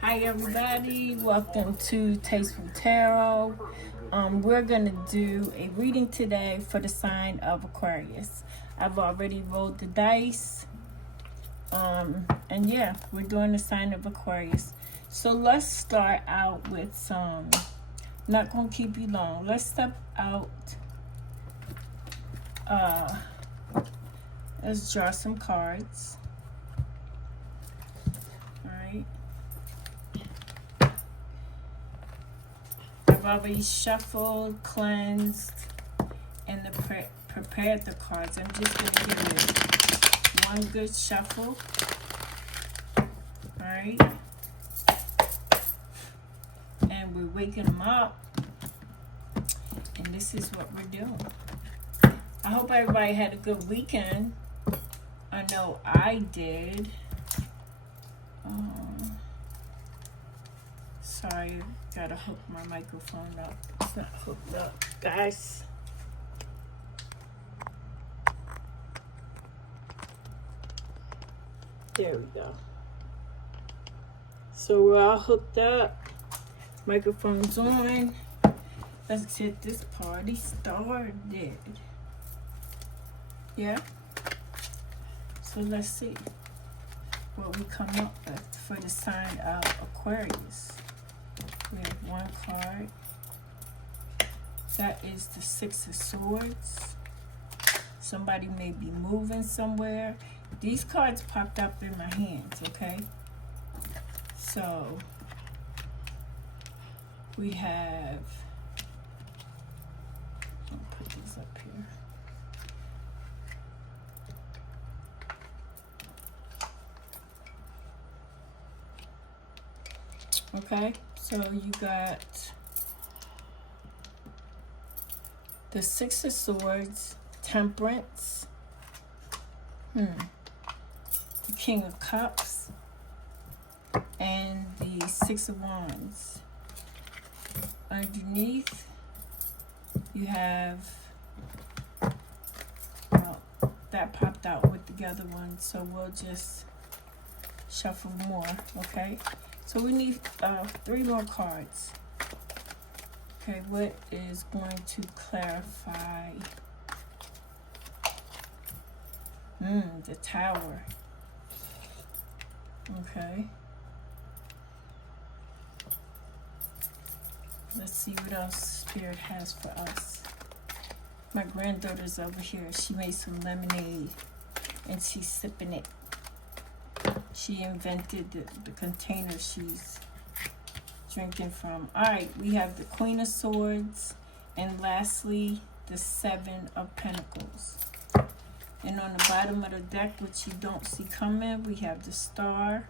Hi everybody, welcome to Tasteful Tarot. We're gonna do a reading today for the sign of Aquarius. I've already rolled the dice. And yeah, we're doing the sign of Aquarius. So let's start out with some, not gonna keep you long. Let's step out. Let's draw some cards. Alright. I've already shuffled, cleansed, and prepared the cards. I'm just going to give it one good shuffle. Alright. And we're waking them up. And this is what we're doing. I hope everybody had a good weekend. I know I did. Sorry, gotta hook my microphone up. It's not hooked up, guys. There we go. So we're all hooked up. Microphone's on. Let's get this party started. Yeah? So let's see what we come up with for the sign of Aquarius. We have one card. That is the Six of Swords. Somebody may be moving somewhere. These cards popped up in my hands, okay? So we have, I'll put these up here. Okay, so you got the Six of Swords, Temperance, the King of Cups, and the Six of Wands. Underneath, you have, well, that popped out with the other one, so we'll just shuffle more, okay? So we need 3 more cards. Okay, what is going to clarify? The Tower. Okay. Let's see what else Spirit has for us. My granddaughter's over here. She made some lemonade and she's sipping it. She invented the container she's drinking from. Alright, we have the Queen of Swords, and lastly, the Seven of Pentacles. And on the bottom of the deck, which you don't see coming, we have the Star,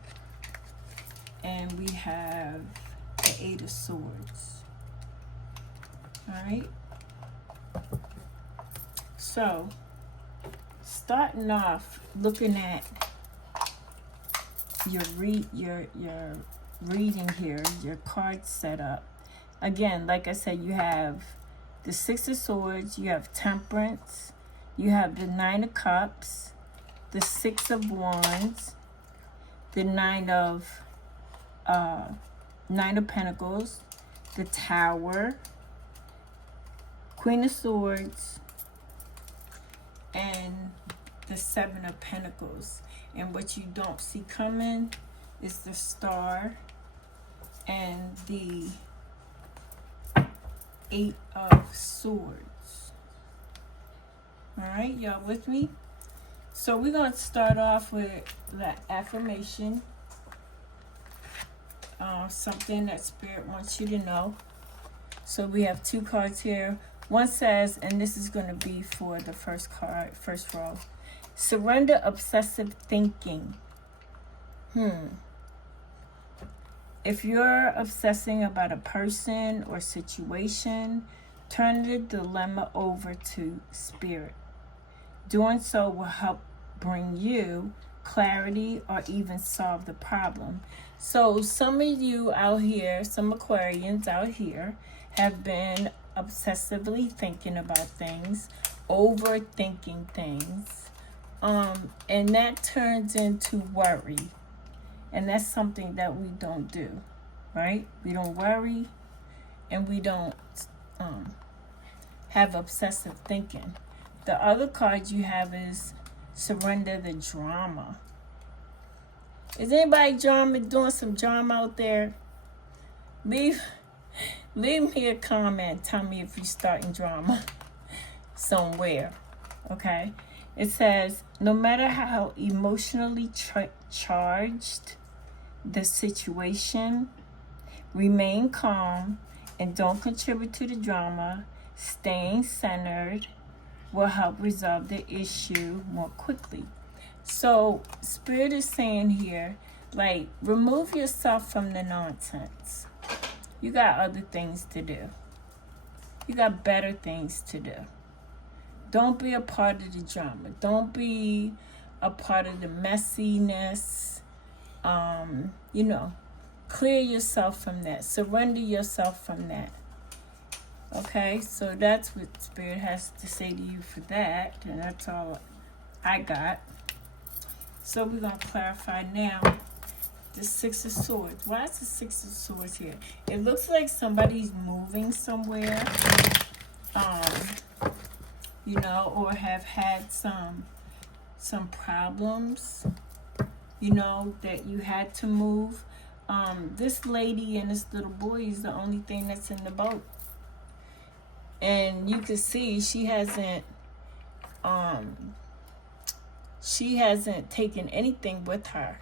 and we have the Eight of Swords. Alright. So, starting off, looking at your reading here, your card setup. Again, like I said, you have the Six of Swords, you have Temperance, you have the Nine of Cups, the Six of Wands, the Nine of Pentacles, the Tower, Queen of Swords, and the Seven of Pentacles. And what you don't see coming is the Star and the Eight of Swords. Alright, y'all with me? So we're going to start off with the affirmation. Something that Spirit wants you to know. So we have 2 cards here. One says, and this is going to be for the first card, first row. Surrender obsessive thinking. If you're obsessing about a person or situation, turn the dilemma over to Spirit. Doing so will help bring you clarity or even solve the problem. So some of you out here, some Aquarians out here, have been obsessively thinking about things, overthinking things. And that turns into worry. And that's something that we don't do, right? We don't worry, and we don't have obsessive thinking. The other card you have is surrender the drama. Is anybody doing some drama out there? Leave me a comment. Tell me if you're starting drama somewhere. Okay? It says, no matter how emotionally charged the situation, remain calm and don't contribute to the drama. Staying centered will help resolve the issue more quickly. So, Spirit is saying here, like, remove yourself from the nonsense. You got other things to do. You got better things to do. Don't be a part of the drama. Don't be a part of the messiness. Clear yourself from that. Surrender yourself from that. Okay, so that's what Spirit has to say to you for that. And that's all I got. So we're going to clarify now the Six of Swords. Why is the Six of Swords here? It looks like somebody's moving somewhere. Or have had some problems, that you had to move. This lady and this little boy is the only thing that's in the boat. And you can see she hasn't taken anything with her.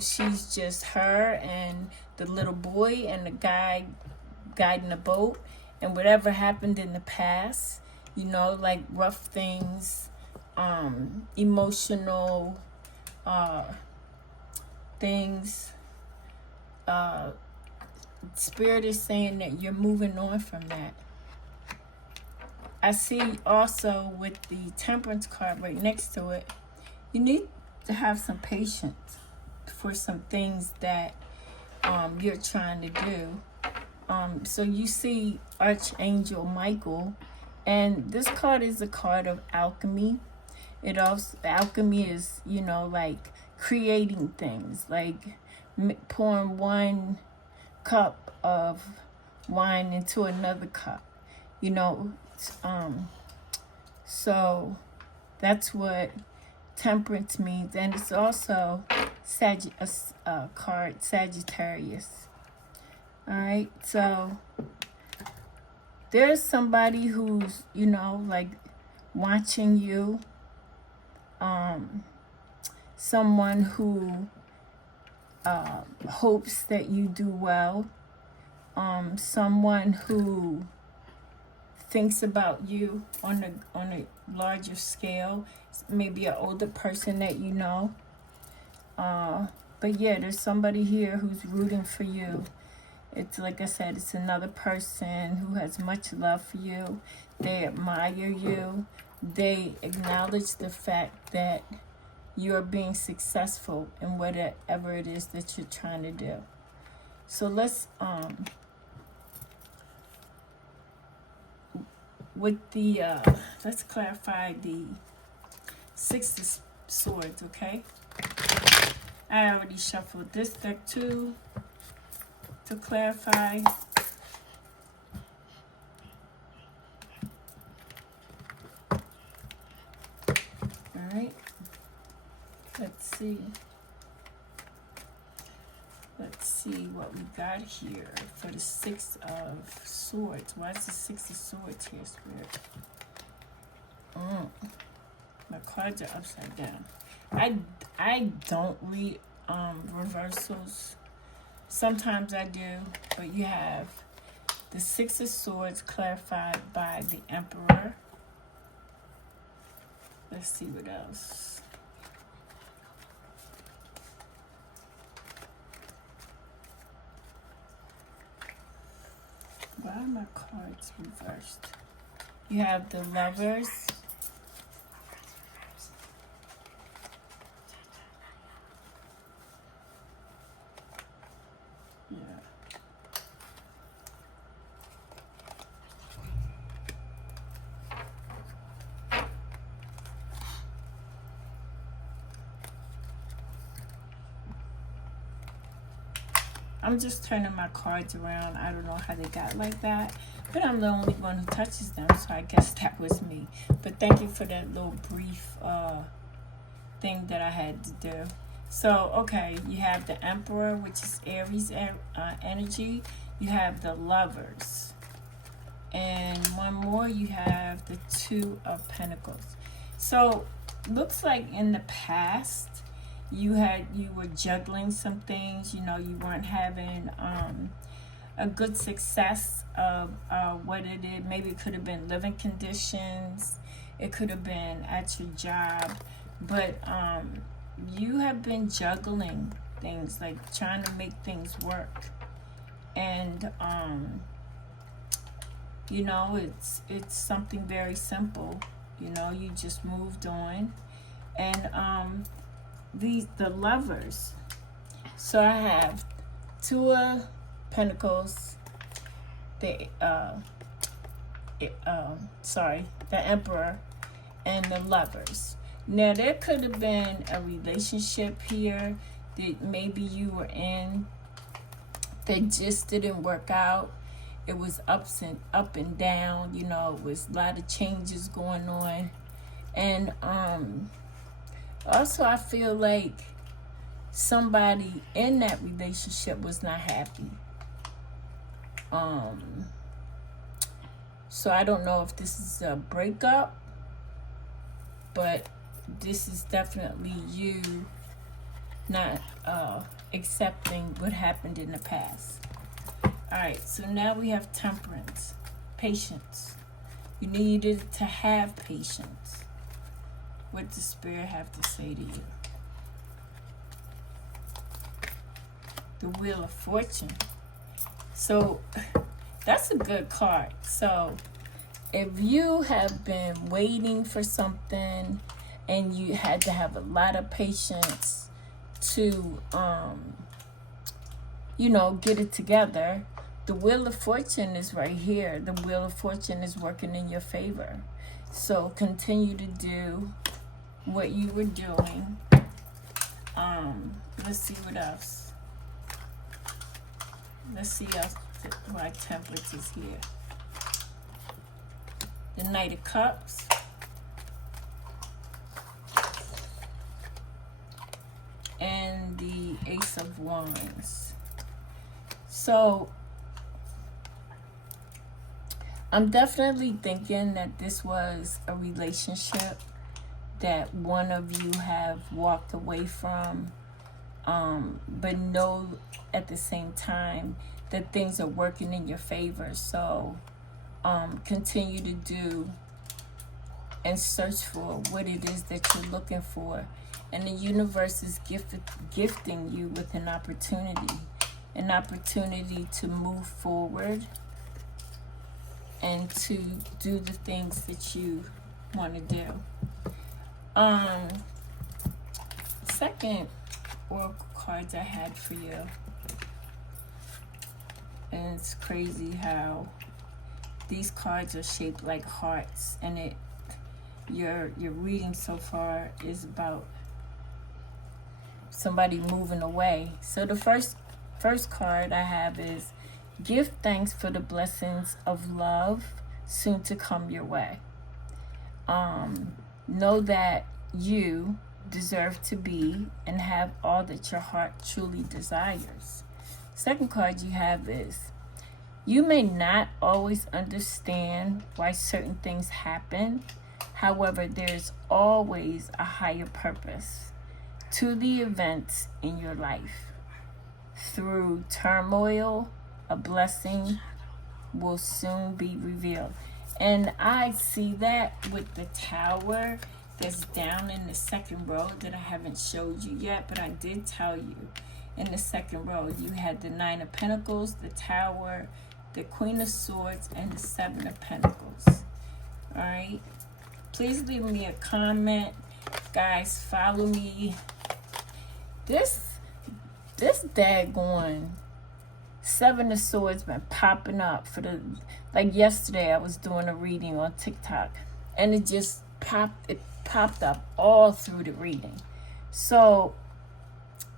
She's just her and the little boy and the guy guiding the boat, and whatever happened in the past, like rough things, emotional things. Spirit is saying that you're moving on from that. I see also with the Temperance card right next to it, you need to have some patience for some things that you're trying to do. So you see Archangel Michael, and this card is a card of alchemy. Alchemy is, like creating things, like pouring one cup of wine into another cup, so that's what Temperance means. And it's also card Sagittarius. All right, so there's somebody who's, like watching you. Someone who hopes that you do well. Someone who thinks about you on a larger scale. Maybe an older person that you know. But yeah, there's somebody here who's rooting for you. It's like I said, it's another person who has much love for you. They admire you. They acknowledge the fact that you're being successful in whatever it is that you're trying to do. So let's let's clarify the Six of Swords, okay? I already shuffled this deck too to clarify. Alright. Let's see. Let's see what we got here for the Six of Swords. Why is the Six of Swords here, Spirit? My cards are upside down. I don't read reversals. Sometimes I do, but you have the Six of Swords clarified by the Emperor. Let's see what else. Why are my cards reversed? You have the Lovers. Yeah. I'm just turning my cards around. I don't know how they got like that, but I'm the only one who touches them, so I guess that was me. But thank you for that little brief thing that I had to do. So, okay, you have the Emperor, which is Aries energy. You have the Lovers. And one more, you have the Two of Pentacles. So, looks like in the past, you were juggling some things. You know, you weren't having a good success of what it is. Maybe it could have been living conditions. It could have been at your job. But you have been juggling things, like trying to make things work. And you know, it's something very simple. You know, you just moved on. And the Lovers. So I have Two of Pentacles, the Emperor, and the Lovers. Now there could have been a relationship here that maybe you were in that just didn't work out. It was up and down, you know, it was a lot of changes going on. And also I feel like somebody in that relationship was not happy. So I don't know if this is a breakup, but this is definitely you not accepting what happened in the past. Alright, so now we have Temperance. Patience. You needed to have patience. What does Spirit have to say to you? The Wheel of Fortune. So that's a good card. So if you have been waiting for something and you had to have a lot of patience to you know, get it together, the Wheel of Fortune is right here. The Wheel of Fortune is working in your favor. So continue to do what you were doing. Let's see what else. Let's see why Temperance is here. The Knight of Cups. And the Ace of Wands. So I'm definitely thinking that this was a relationship that one of you have walked away from, but know at the same time that things are working in your favor. So continue to do and search for what it is that you're looking for. And the universe is gifting you with an opportunity to move forward and to do the things that you want to do. Second oracle cards I had for you, and it's crazy how these cards are shaped like hearts, and your reading so far is about somebody moving away. So the first card I have is give thanks for the blessings of love soon to come your way. Know that you deserve to be and have all that your heart truly desires. Second card you have is you may not always understand why certain things happen. However, there's always a higher purpose to the events in your life. Through turmoil, a blessing will soon be revealed. And I see that with the Tower that's down in the second row that I haven't showed you yet, but I did tell you in the second row you had the Nine of Pentacles, the Tower, the Queen of Swords, and the Seven of Pentacles. Alright? Please leave me a comment. Guys, follow me. This daggone Seven of Swords been popping up for like yesterday I was doing a reading on TikTok and it popped up all through the reading. So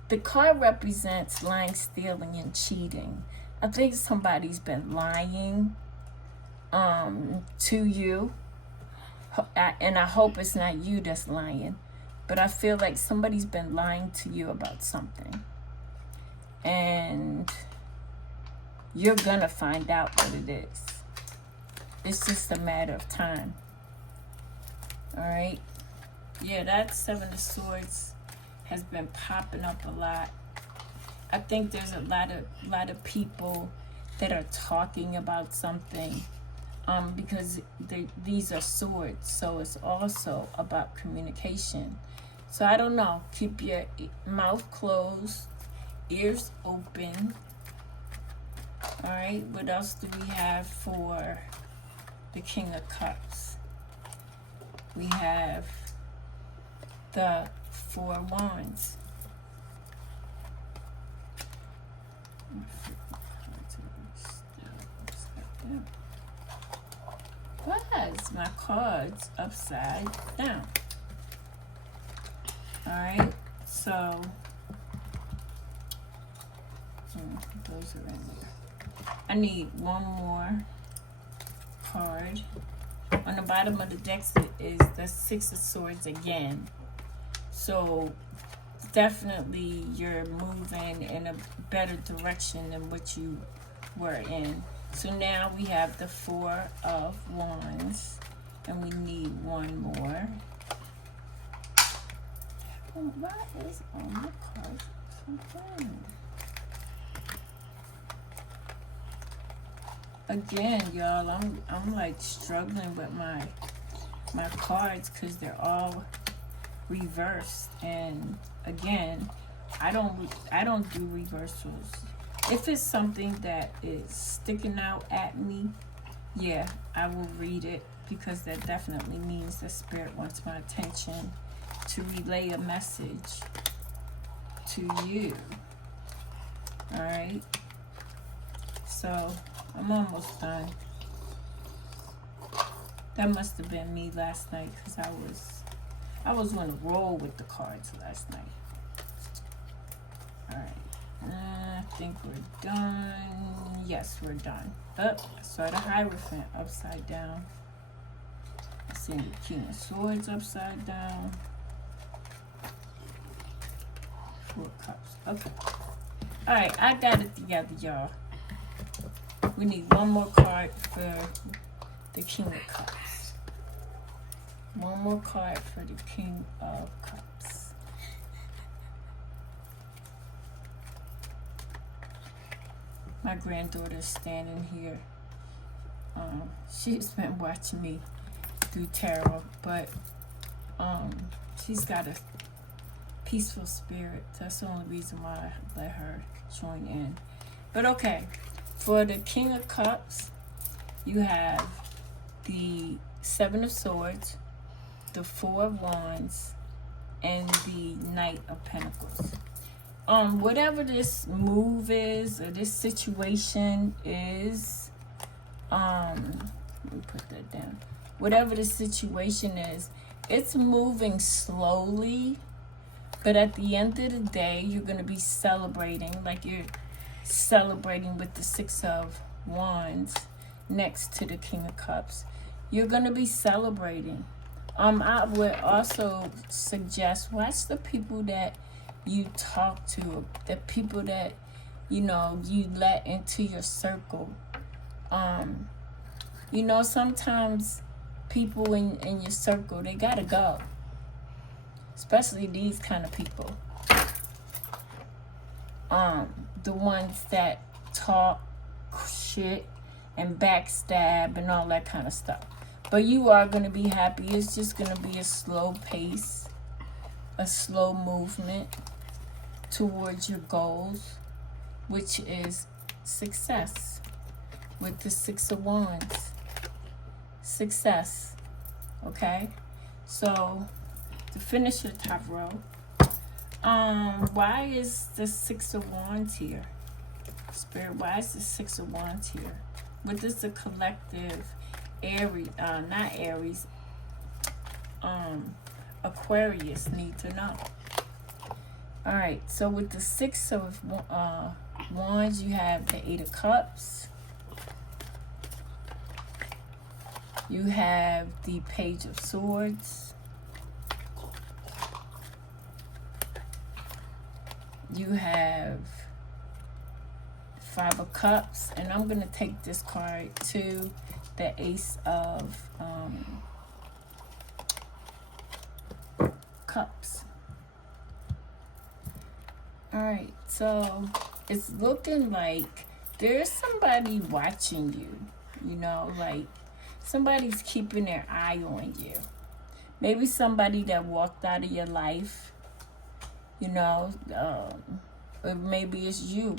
The card represents lying, stealing, and cheating. I think somebody's been lying to you. And I hope it's not you that's lying. But I feel like somebody's been lying to you about something. And you're going to find out what it is. It's just a matter of time. All right? Yeah, that Seven of Swords has been popping up a lot. I think there's a lot of people that are talking about something because these are swords, so it's also about communication. So I don't know. Keep your mouth closed, ears open. All right. What else do we have for the King of Cups? We have the Four of Wands. Why is my cards upside down? Alright, so those are in there. I need one more card. On the bottom of the deck is the Six of Swords again. So definitely you're moving in a better direction than what you were in. So now we have the Four of Wands, and we need one more. Why is on the card something? Again, y'all, I'm like struggling with my cards because they're all reversed. And again, I don't do reversals. If it's something that is sticking out at me, yeah, I will read it, because that definitely means the Spirit wants my attention to relay a message to you. All right, so I'm almost done. That must have been me last night, because I was on a roll with the cards last night. All right. I think we're done. Yes, we're done. I saw the Hierophant upside down. I see the King of Swords upside down. Four Cups. Okay. Alright, I got it together, y'all. We need one more card for the King of Cups. One more card for the King of Cups. My granddaughter's standing here. She's been watching me do tarot, but she's got a peaceful spirit. That's the only reason why I let her join in. But okay, for the King of Cups, you have the Seven of Swords, the Four of Wands, and the Knight of Pentacles. Whatever this move is, or this situation is, let me put that down. Whatever the situation is, it's moving slowly, but at the end of the day, you're going to be celebrating, like you're celebrating with the Six of Wands next to the King of Cups. You're going to be celebrating. I would also suggest, watch the people that you talk to, the people that you let into your circle. Sometimes people in your circle, they gotta go, especially these kind of people, the ones that talk shit and backstab and all that kind of stuff. But you are going to be happy. It's just going to be a slow pace, a slow movement towards your goals, which is success with the Six of Wands. Success. Okay? So, to finish your top row, why is the Six of Wands here? Spirit, why is the Six of Wands here? What does the collective Aquarius need to know? All right, so with the Six of Wands, you have the Eight of Cups. You have the Page of Swords. You have Five of Cups. And I'm going to take this card to the Ace of Cups. Alright, so it's looking like there's somebody watching you, you know, like somebody's keeping their eye on you. Maybe somebody that walked out of your life, you know, or maybe it's you,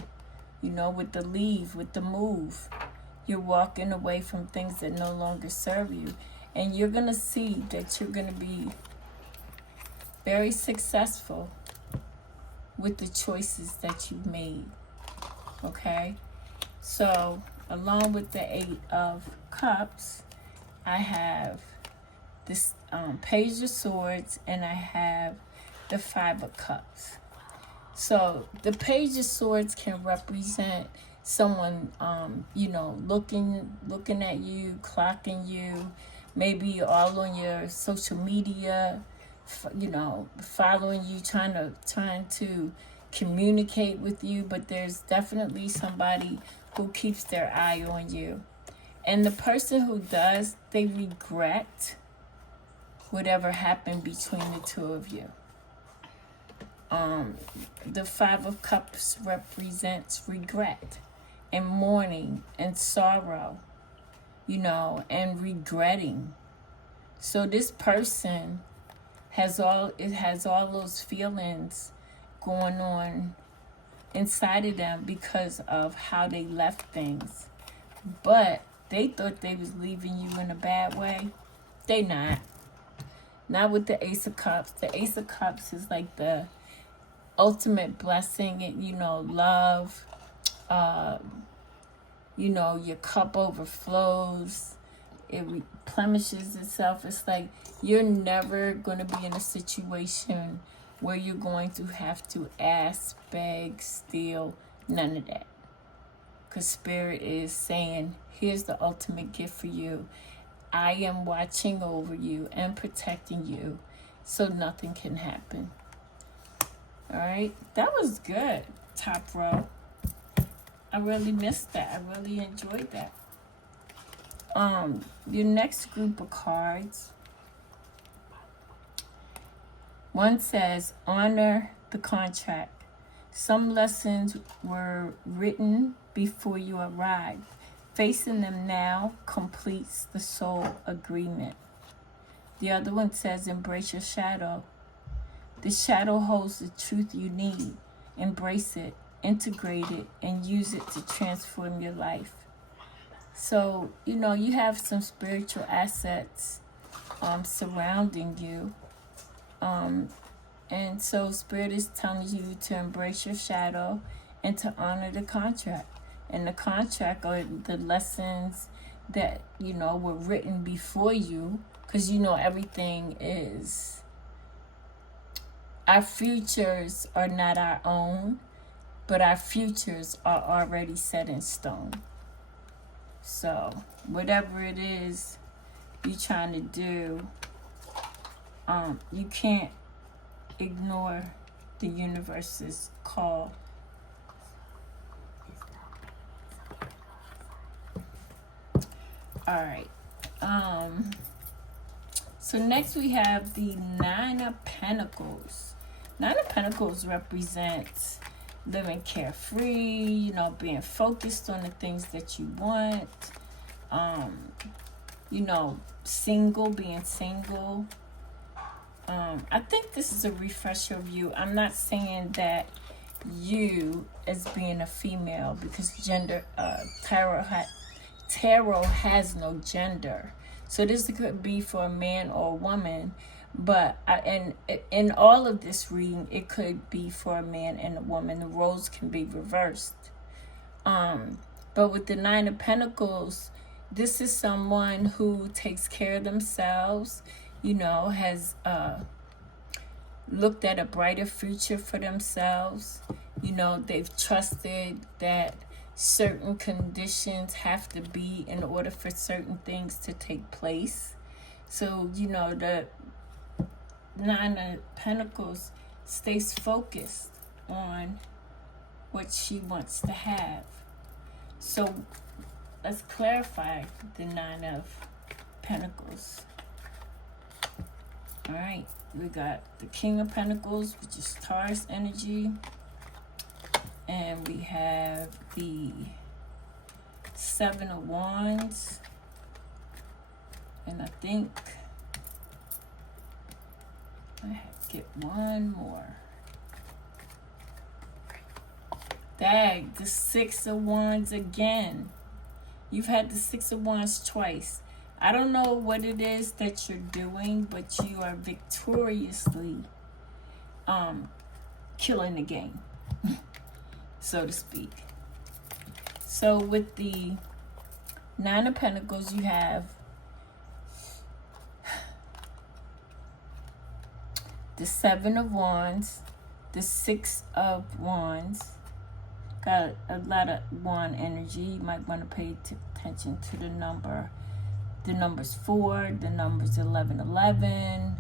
you know, with the leave, with the move. You're walking away from things that no longer serve you. And you're going to see that you're going to be very successful with the choices that you've made. Okay? So, along with the Eight of Cups, I have this Page of Swords, and I have the Five of Cups. So, the Page of Swords can represent someone, you know, looking at you, clocking you, maybe all on your social media, you know, following you, trying to communicate with you. But there's definitely somebody who keeps their eye on you. And the person who does, they regret whatever happened between the two of you. The Five of Cups represents regret and mourning and sorrow, you know, and regretting. So this person has all those feelings going on inside of them because of how they left things. But they thought they was leaving you in a bad way. They not with the Ace of Cups. The Ace of Cups is like the ultimate blessing, and you know, love, you know, your cup overflows, it replenishes itself. It's like you're never going to be in a situation where you're going to have to ask, beg, steal, none of that. Because Spirit is saying, here's the ultimate gift for you. I am watching over you and protecting you so nothing can happen. All right, that was good, top row. I really missed that. I really enjoyed that. Your next group of cards. One says, honor the contract. Some lessons were written before you arrived. Facing them now completes the soul agreement. The other one says, embrace your shadow. The shadow holds the truth you need. Embrace it, integrate it, and use it to transform your life. So, you know, you have some spiritual assets surrounding you. And so Spirit is telling you to embrace your shadow and to honor the contract. And the contract are the lessons that, you know, were written before you. Because, you know, everything is... Our futures are not our own, but our futures are already set in stone. So, whatever it is you're trying to do, you can't ignore the universe's call. All right. So next we have the Nine of Pentacles. Nine of Pentacles represents living carefree, you know, being focused on the things that you want. You know, being single. I think this is a refresher of you. I'm not saying that you as being a female, because tarot has no gender. So this could be for a man or a woman, but in all of this reading, it could be for a man and a woman. The roles can be reversed. But with the Nine of Pentacles, this is someone who takes care of themselves, you know, has looked at a brighter future for themselves. You know, they've trusted that certain conditions have to be in order for certain things to take place. So, you know, the Nine of Pentacles stays focused on what she wants to have. So let's clarify the Nine of Pentacles. All right, we got the King of Pentacles, which is Taurus energy. And we have the Seven of Wands. And I think I get one more. Dag, the Six of Wands again. You've had the Six of Wands twice. I don't know what it is that you're doing, but you are victoriously killing the game, so to speak. So with the Nine of Pentacles, you have the Seven of Wands, the Six of Wands. Got a lot of wand energy. You might want to pay attention to the number. The numbers 4, the numbers 11,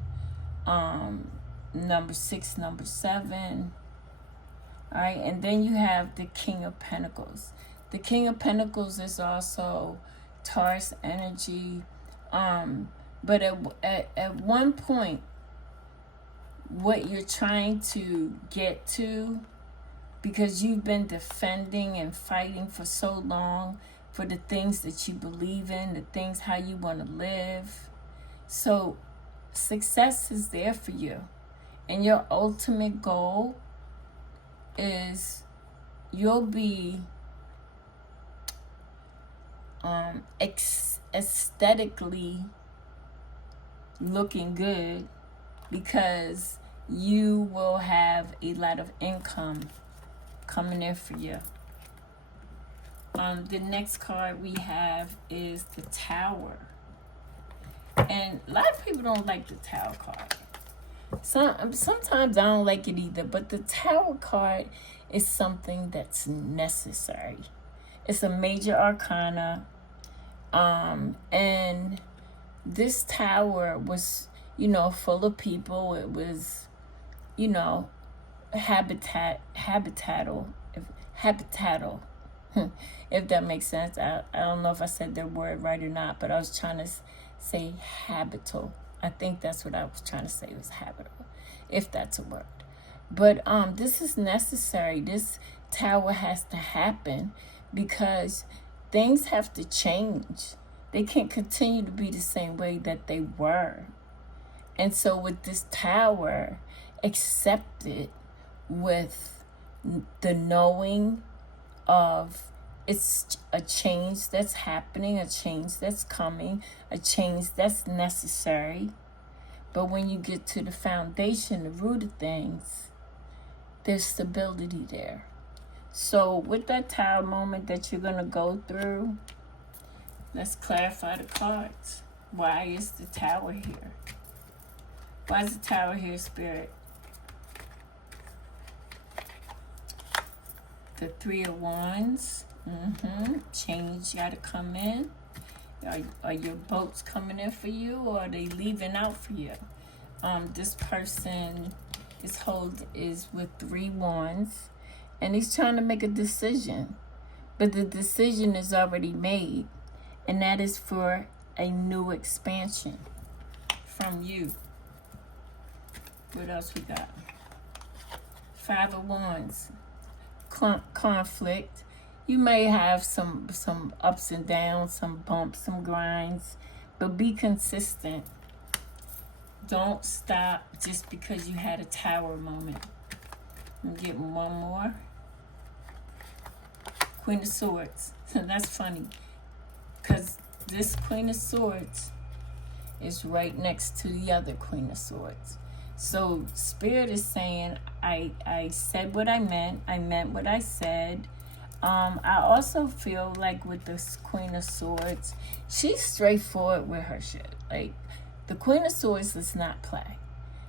number 6, number 7. All right, and then you have the King of Pentacles. The King of Pentacles is also Taurus energy. But at one point, what you're trying to get to, because you've been defending and fighting for so long for the things that you believe in, the things how you want to live. So success is there for you. And your ultimate goal is you'll be aesthetically looking good, because you will have a lot of income coming in for you. The next card we have is the Tower. And a lot of people don't like the Tower card. Sometimes I don't like it either, but the Tower card is something that's necessary. It's a major arcana. And this tower was, you know, full of people. It was, you know, habitatal, if that makes sense. I don't know if I said that word right or not, but I was trying to say habitable. I think that's what I was trying to say, was habitable, if that's a word. But this is necessary. This tower has to happen because things have to change. They can't continue to be the same way that they were. And so with this tower, accept it with the knowing of it's a change that's happening, a change that's coming, a change that's necessary. But when you get to the foundation, the root of things, there's stability there. So with that tower moment that you're going to go through, let's clarify the cards. Why is the tower here? Why is the tower here, Spirit? The Three of Wands. Change got to come in. Are your boats coming in for you, or are they leaving out for you? This person is with 3 wands, and he's trying to make a decision, but the decision is already made, and that is for a new expansion from you. What else we got? 5 of Wands. Conflict. You may have some ups and downs, some bumps, some grinds, but be consistent. Don't stop just because you had a tower moment. I'm getting one more. Queen of Swords. That's funny, because this Queen of Swords is right next to the other Queen of Swords. So Spirit is saying, I said what I meant what I said. I also feel like with this Queen of Swords, she's straightforward with her shit. Like, the Queen of Swords does not play.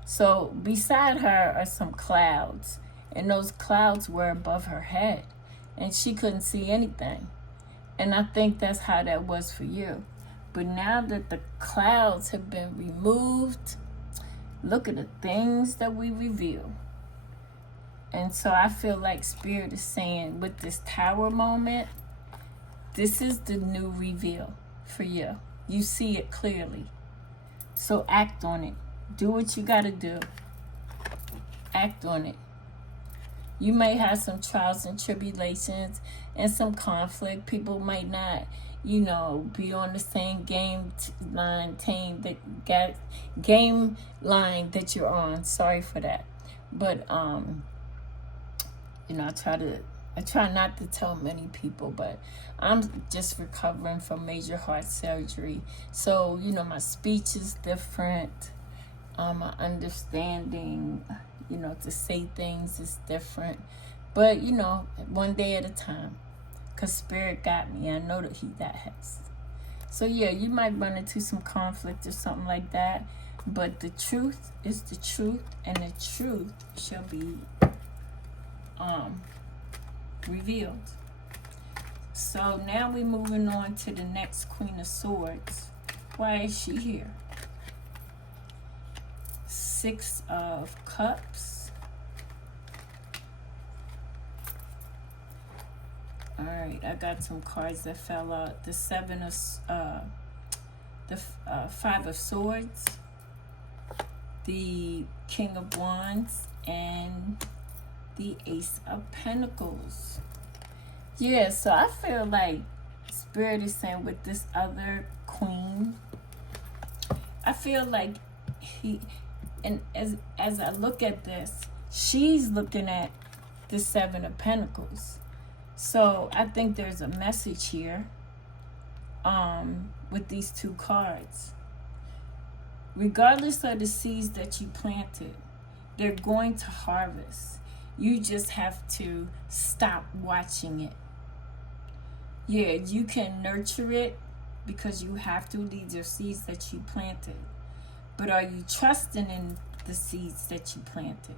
So beside her are some clouds, and those clouds were above her head, and she couldn't see anything. And I think that's how that was for you. But now that the clouds have been removed, look at the things that we reveal. And so I feel like Spirit is saying with this tower moment, this is the new reveal for you. You see it clearly. So act on it. Do what you got to do. Act on it. You may have some trials and tribulations and some conflict. People might not, be on the same game line that you're on. Sorry for that. But I try not to tell many people, but I'm just recovering from major heart surgery. So, my speech is different. My understanding, to say things is different. But, one day at a time. Because Spirit got me. I know that He has. So, yeah, you might run into some conflict or something like that. But the truth is the truth. And the truth shall be revealed. So now we're moving on to the next Queen of Swords. Why is she here? Six of Cups. All right, I got some cards that fell out. The Five of Swords, the King of Wands, and the Ace of Pentacles. Yeah, so I feel like Spirit is saying with this other queen, I feel like as I look at this, she's looking at the Seven of Pentacles. So I think there's a message here with these two cards. Regardless of the seeds that you planted, they're going to harvest. You just have to stop watching it. Yeah, you can nurture it because you have to. These are seeds that you planted. But are you trusting in the seeds that you planted?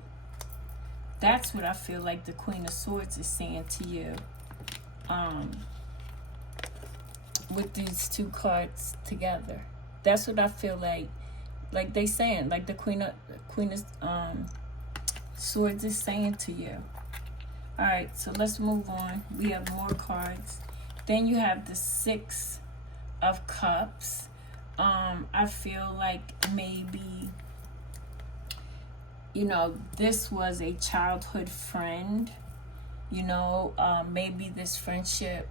That's what I feel like the Queen of Swords is saying to you. With these two cards together. That's what I feel like they saying, like the Queen of Swords is saying to you. All right, so let's move on. We have more cards. Then you have the Six of Cups. I feel like maybe, this was a childhood friend. Maybe this friendship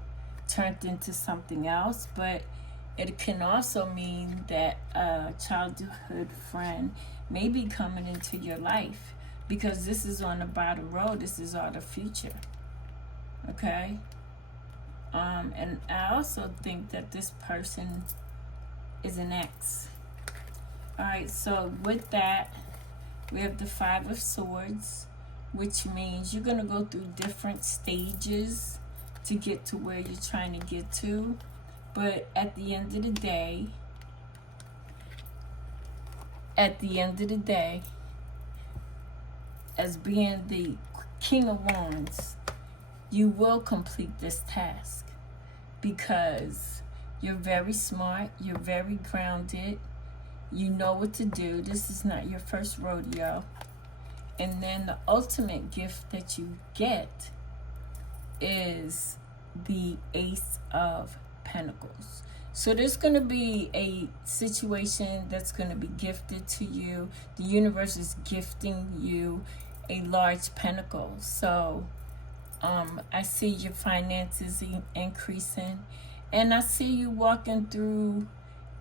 turned into something else, but it can also mean that a childhood friend may be coming into your life, because this is on the bottom road. This is all the future. Okay? And I also think that this person is an ex. Alright, so with that, we have the Five of Swords, which means you're going to go through different stages to get to where you're trying to get to. But at the end of the day, as being the King of Wands, you will complete this task because you're very smart, you're very grounded, you know what to do. This is not your first rodeo. And then the ultimate gift that you get is the Ace of Pentacles. So there's going to be a situation that's going to be gifted to you. The universe is gifting you a large pentacle. So I see your finances increasing, and I see you walking through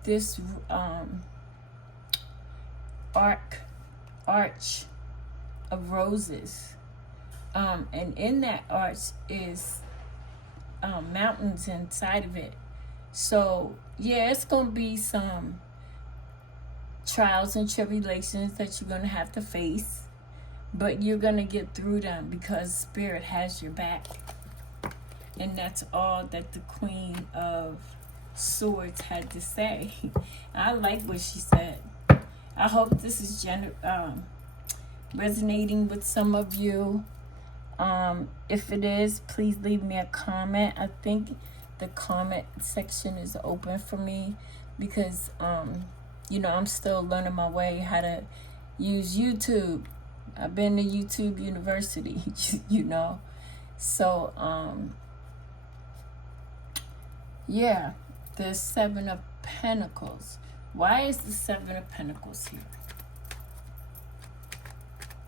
this arch of roses, and in that arch is mountains inside of it. So yeah, it's gonna be some trials and tribulations that you're gonna have to face, but you're gonna get through them because Spirit has your back. And that's all that the Queen of Swords had to say. I like what she said. I hope this is resonating with some of you. If it is, please leave me a comment. I think the comment section is open for me because, I'm still learning my way how to use YouTube. I've been to YouTube University, So, yeah, the Seven of Pentacles. Why is the Seven of Pentacles here?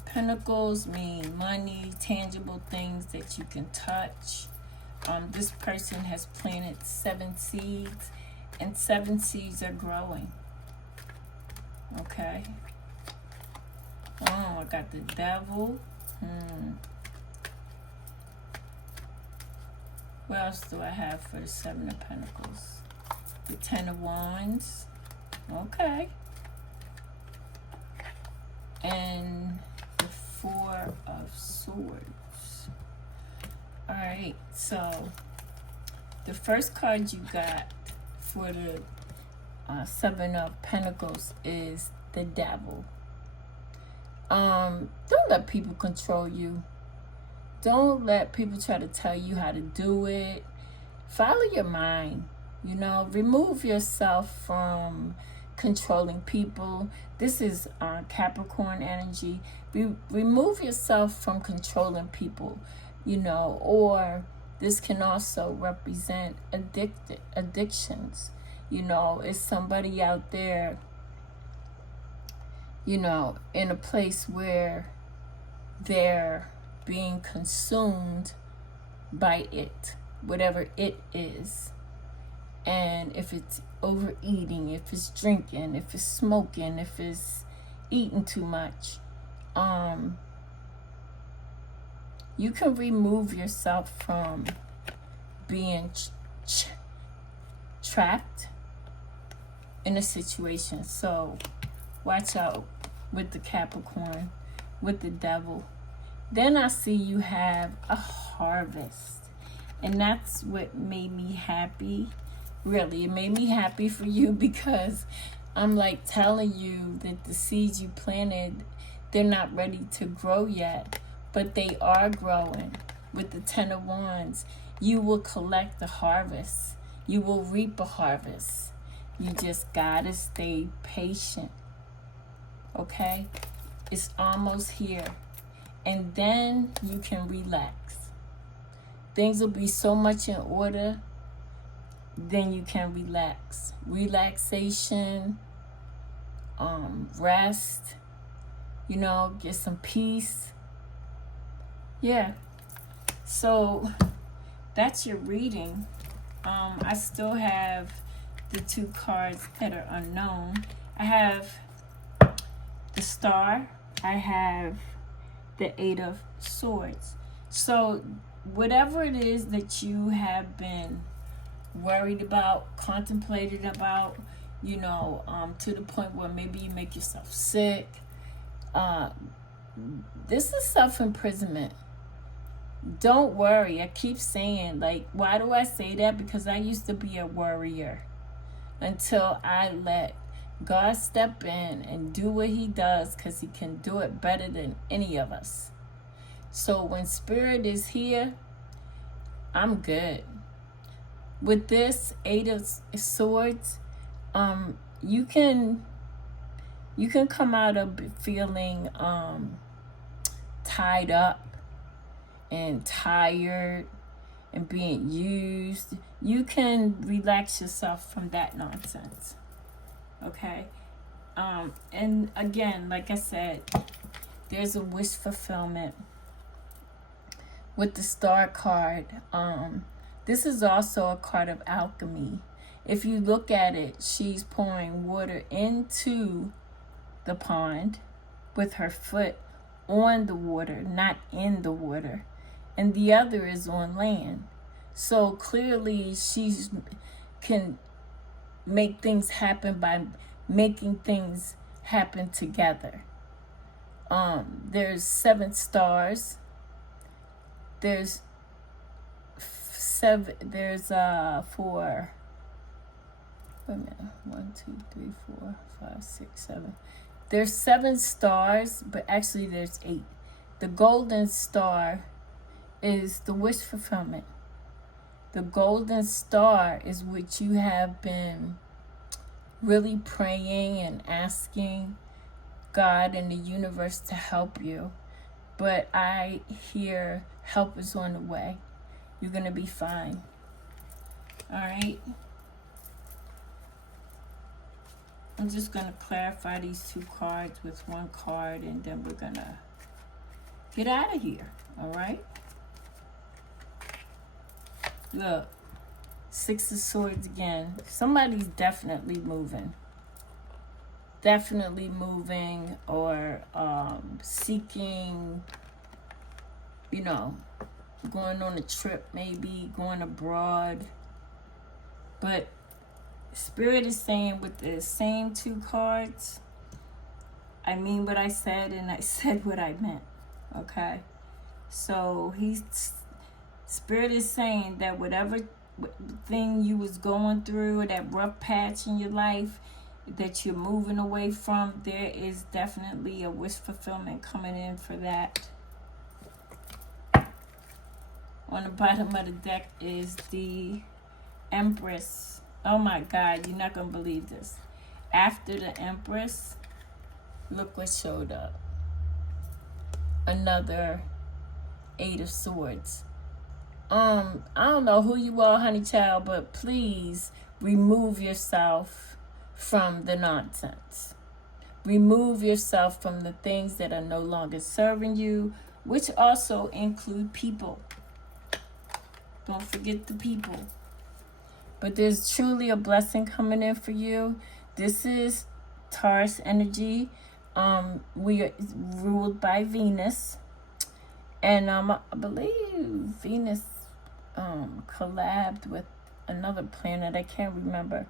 Pentacles mean money, tangible things that you can touch. This person has planted 7 seeds, and 7 seeds are growing. Okay. Oh, I got the Devil. What else do I have for the Seven of Pentacles? The Ten of Wands. Okay. And the Four of Swords. Alright, so the first card you got for the Seven of Pentacles is the Devil. Don't let people control you. Don't let people try to tell you how to do it. Follow your mind. Remove yourself from controlling people. This is Capricorn energy. Remove yourself from controlling people, or this can also represent addictions. It's somebody out there, in a place where they're being consumed by it, whatever it is. And if it's overeating, if it's drinking, if it's smoking, if it's eating too much, you can remove yourself from being trapped in a situation. So watch out with the Capricorn, with the Devil. Then I see you have a harvest. And that's what made me happy. Really, it made me happy for you because I'm like telling you that the seeds you planted, they're not ready to grow yet, but they are growing. With the Ten of Wands, you will collect the harvest. You will reap a harvest. You just gotta stay patient. Okay? It's almost here. And then you can relax. Things will be so much in order, then you can relax. Relaxation, rest, get some peace. Yeah. So that's your reading. I still have the 2 cards that are unknown. I have the Star. I have the 8 of Swords. So whatever it is that you have been worried about, contemplated about, to the point where maybe you make yourself sick, this is self-imprisonment. Don't worry. I keep saying, why do I say that? Because I used to be a worrier until I let God step in and do what he does, because he can do it better than any of us. So when Spirit is here, I'm good. With this 8 of Swords, you can come out of feeling tied up and tired and being used. You can relax yourself from that nonsense. Okay? And again, like I said, there's a wish fulfillment with the Star card. This is also a card of alchemy. If you look at it, she's pouring water into the pond with her foot on the water, not in the water. And the other is on land. So clearly she can make things happen by making things happen together. There's 7 stars. There's 7. There's 4. Wait a minute. 1, 2, 3, 4, 5, 6, 7. There's 7 stars, but actually there's 8. The golden star is the wish fulfillment. The golden star is what you have been really praying and asking God and the universe to help you. But I hear help is on the way. You're going to be fine. All right? I'm just going to clarify these 2 cards with 1 card, and then we're going to get out of here. All right? Look. 6 of Swords again. Somebody's definitely moving. Definitely moving, or seeking, you know, going on a trip, maybe going abroad. But Spirit is saying with the same 2 cards, I mean what I said and I said what I meant. Okay? So Spirit is saying that whatever thing you was going through, or that rough patch in your life that you're moving away from, there is definitely a wish fulfillment coming in for that. On the bottom of the deck is the Empress. Oh my God, you're not going to believe this. After the Empress, look what showed up. Another 8 of Swords. I don't know who you are, honey child, but please remove yourself from the nonsense. Remove yourself from the things that are no longer serving you, which also include people. Don't forget the people. But there's truly a blessing coming in for you. This is Taurus energy. We are ruled by Venus. And I believe Venus collabed with another planet. I can't remember.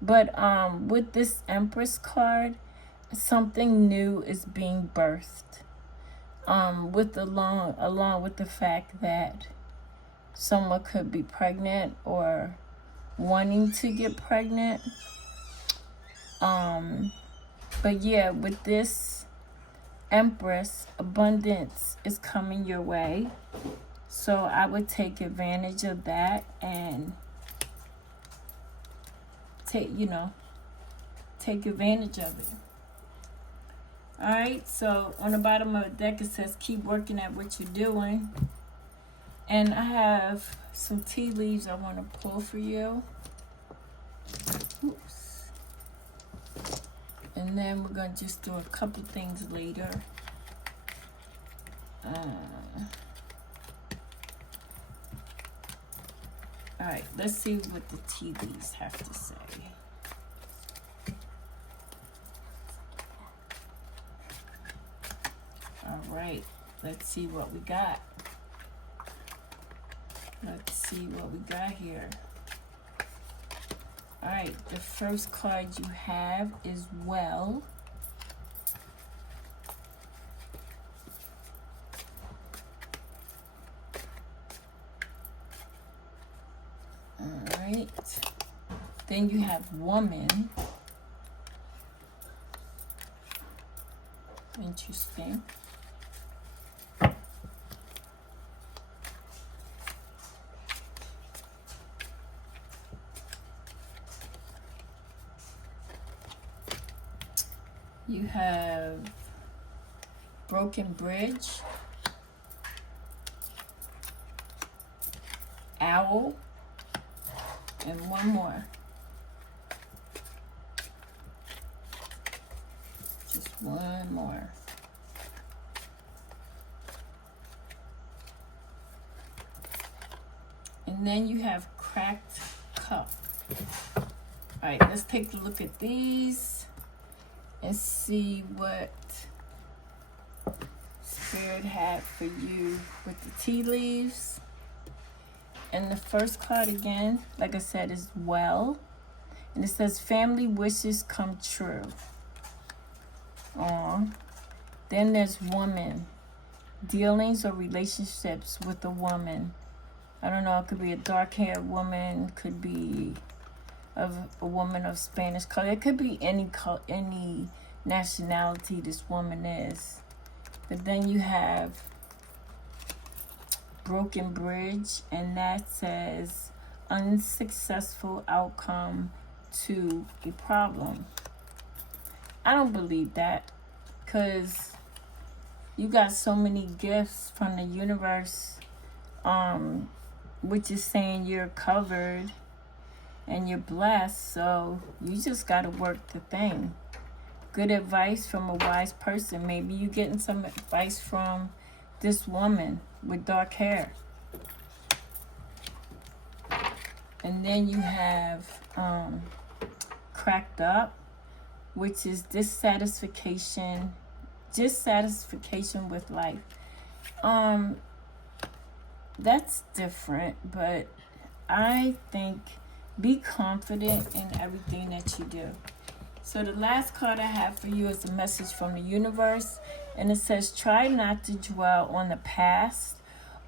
But with this Empress card, something new is being birthed. Along with the fact that someone could be pregnant or wanting to get pregnant. But yeah, with this Empress, abundance is coming your way. So I would take advantage of that and take advantage of it. All right, so on the bottom of the deck it says keep working at what you're doing. And I have some tea leaves I want to pull for you. Oops. And then we're going to just do a couple things later. Alright, let's see what the tea leaves have to say. Alright, let's see what we got. Let's see what we got here. Alright, the first card you have is Well. Alright. Then you have Woman. Interesting. You have Broken Bridge, Owl, and one more. Just one more. And then you have Cracked Cup. All right, let's take a look at these and see what Spirit had for you with the tea leaves. And the first card again, like I said, is Well. And it says family wishes come true. Then there's Woman. Dealings or relationships with a woman. I don't know, it could be a dark-haired woman, could be of a woman of Spanish color. It could be any nationality this woman is. But then you have broken bridge, and that says unsuccessful outcome to a problem. I don't believe that, because you got so many gifts from the universe, which is saying you're covered and you're blessed, so you just got to work the thing. Good advice from a wise person. Maybe you're getting some advice from this woman with dark hair. And then you have cracked up, which is dissatisfaction with life. That's different, but I think be confident in everything that you do. So the last card I have for you is a message from the universe, and it says, try not to dwell on the past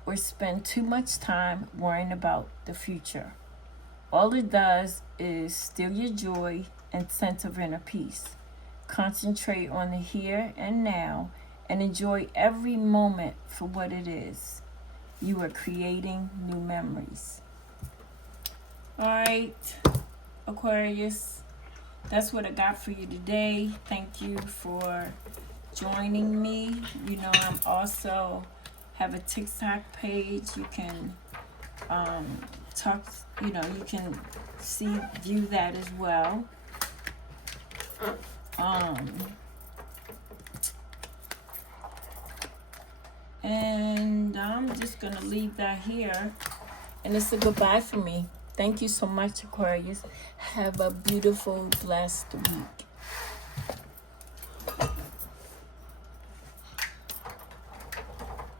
or spend too much time worrying about the future. All it does is steal your joy and sense of inner peace. Concentrate on the here and now and enjoy every moment for what it is. You are creating new memories. All right, Aquarius, that's what I got for you today. Thank you for joining me. You know, I'm also have a TikTok page. You can you can view that as well. And I'm just gonna leave that here, and it's a goodbye for me. Thank you so much, Aquarius. Have a beautiful, blessed week.